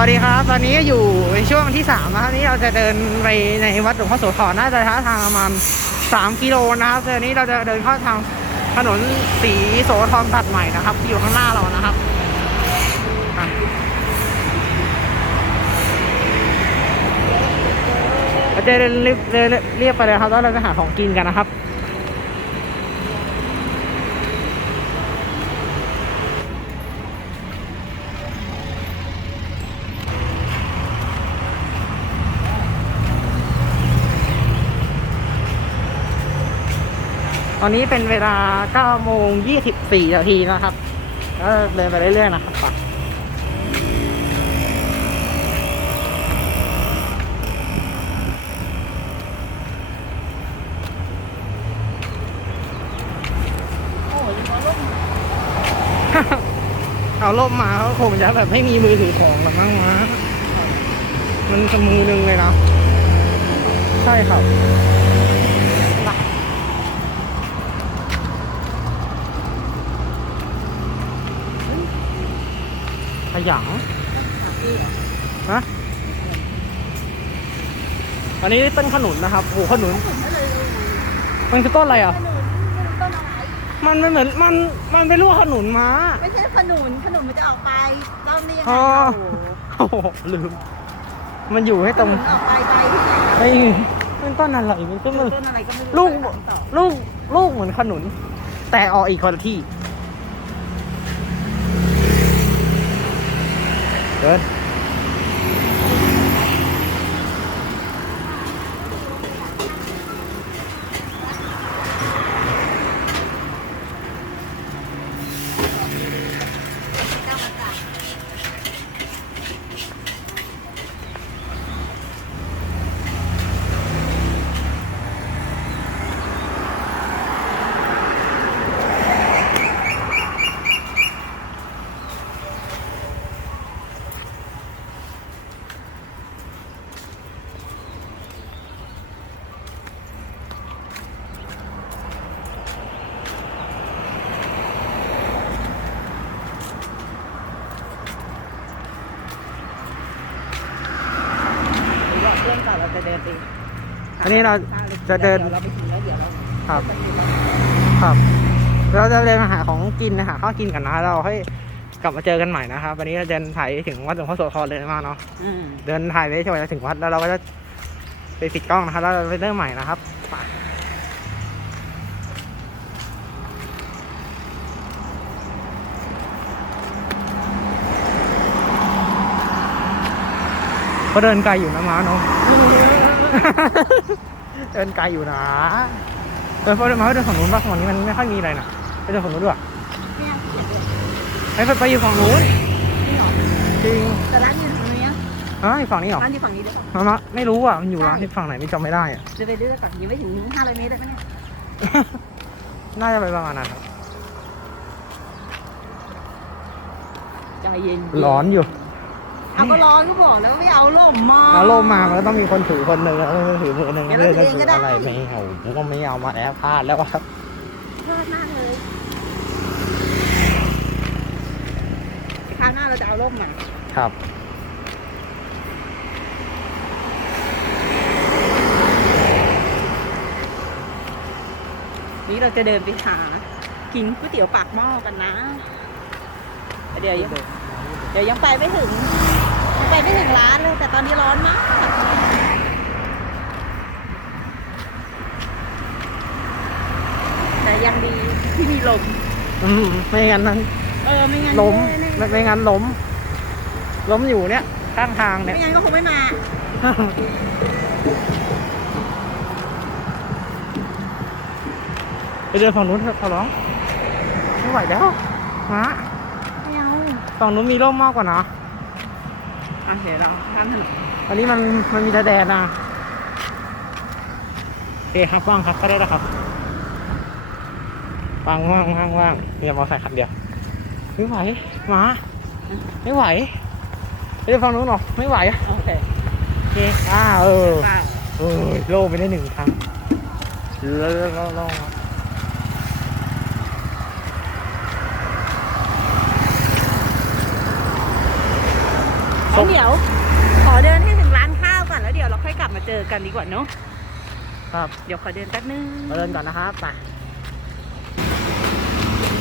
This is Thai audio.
วัสดีครับ ตอนนี้อยู่ในช่วงที่สามนะครับนี่เราจะเดินไปในวัดหลวงพ่อโสธรน่าจะระยะทางประมาณสามกิโลนะครับตอนนี้เราจะเดินเข้าทางถนนสีโสธรตัดใหม่นะครับ ที่อยู่ข้างหน้าเรานะครับเราจะเดินเรียบเดินเรียบไปเลยครับแล้วเราจะหาของกินกันนะครับ ตอนนี้เป็นเวลา9โมง24นาทีนะครับก็เดินไปเรื่อยๆนะครับเอาล่มมาเขาคงจะแบบไม่มีมือถือของหรอกมั้งวะมันจะมือหนึงเลยนะ ใช่ครับ ยังฮะอันนี้ต้นขนุนนะครับโอ้โหขนุน มันคือต้นอะไรอะต้นอะไรมันไม่เหมือนมันมันเป็นลูกขนุนมาไม่ใช่ขนุนขนุนมันจะออกไปต้นนี้ยังไงอ๋อโอ้โหโอ้โหลืม มันอยู่ให้ขตรงนุนออกไปไปที่ไหนไอ้มันต้นอะไรมันก็มันต้นอะไรก็ไม่รู้ลูกไปถามต่อลูกลูกเหมือนขนุน แต่ออกอีกคนละที่ เเราจะเดินไปอันนี้เราจะเดินยวเราไปถึงแล้วเดี๋ยวเราครับ ไปถึงแล้วครับ เราจะเดินมาหาของกินนะหาข้าวกินกันนะเราให้อยกลับมาเจอกันใหม่นะครับวันนี้เราเดินถ่ายถึงวัดหลวงพ่อโสธรเลยมากเนาะ อืม เดินถ่ายไปจนถึงวัดแล้วเราก็จะไปปิดกล้องนะครับแล้วเราไปเริ่มใหม่นะครับไปก็เดินไกลอยู่นะม้าเนาะ เดินไกลอยู่นะเดินเพราะเดินมาเดินฝั่งนู้นป่ะฝั่งนี้มันไม่ค่อยมีอะไรนะไปเดินฝั่งนู้นด้วยเนี่ยเขียนด้วยไปไปไปอยู่ฝั่งนู้นจริงเหรอจริงแต่ร้านอยู่ตรงนี้อะอ๋ออยู่ฝั่งนี้เหรอร้านอยู่ฝั่งนี้ด้วยเหรอมามาไม่รู้อะมันอยู่ร้านที่ฝั่งไหนไม่จำไม่ได้อะจะไปเรื่อยๆก่อนยังไม่ถึง500เมตรเลยปะเนี่ยน่าจะไปประมาณนั้นครับใจเย็นร้อนอยู่ เอาก็ร้อนก็บอกแล้วว่าไม่เอาร่มมาเอาล่มมามันก็ต้องมีคนถือคนหนึ่งแล้วก็ถือมือหนึ่งเดี๋ยวเราถือเองก็ได้ อะไรไม่เอาผมก็ไม่เอามาแล้วพลาดแล้วครับเพิ่มมากเลยคราวหน้าเราจะเอาร่มมาครับนี้เราจะเดินไปหากินก๋วยเตี๋ยวปากหม้อกันนะ เดี๋ยวยังเดี๋ยวยังไปไม่ถึงยัง ไปไม่ถึงร้านเลยแต่ตอนนี้ร้อนมากแต่ยังดีที่มีลมอืมไม่งั้นนั้นเออไม่งั้นล้มแน่ไม่ไม่งั้นล้ม ล้มอยู่เนี่ยข้างทางๆเนี่ย ไม่งั้นก็คงไม่มา ไปเดินฝั่งนู้นเถอะขอร้องไม่ไหวแล้วฮะไม่เอาฝั่งนู้นมีร่มมากกว่านะ อะเดี๋ยวเราข้ามถนนอันนี้มันมันมีแต่แดดนะโอเคครับว่างครับก็ได้แล้วครับว่างว่างว่างว่างมีมอเตอร์ไซค์คันเดียวไม่ไหวมาไม่ไหวไปเดินฝั่งนู้นหรอไม่ไหวอะโอเคโอเคอ่าเออป้าเออโล่ไปได้หนึ่งครั้งแล้วแล้วแล้ว ส่งั้งนเดี๋ยวขอเดินให้ถึงร้านข้าวก่อนแล้วเดี๋ยวเราค่อยกลับมาเจอกันดีกว่าเนาะครับ เดี๋ยวขอเดินแป๊บนึงเราเดินก่อนนะครับไปไ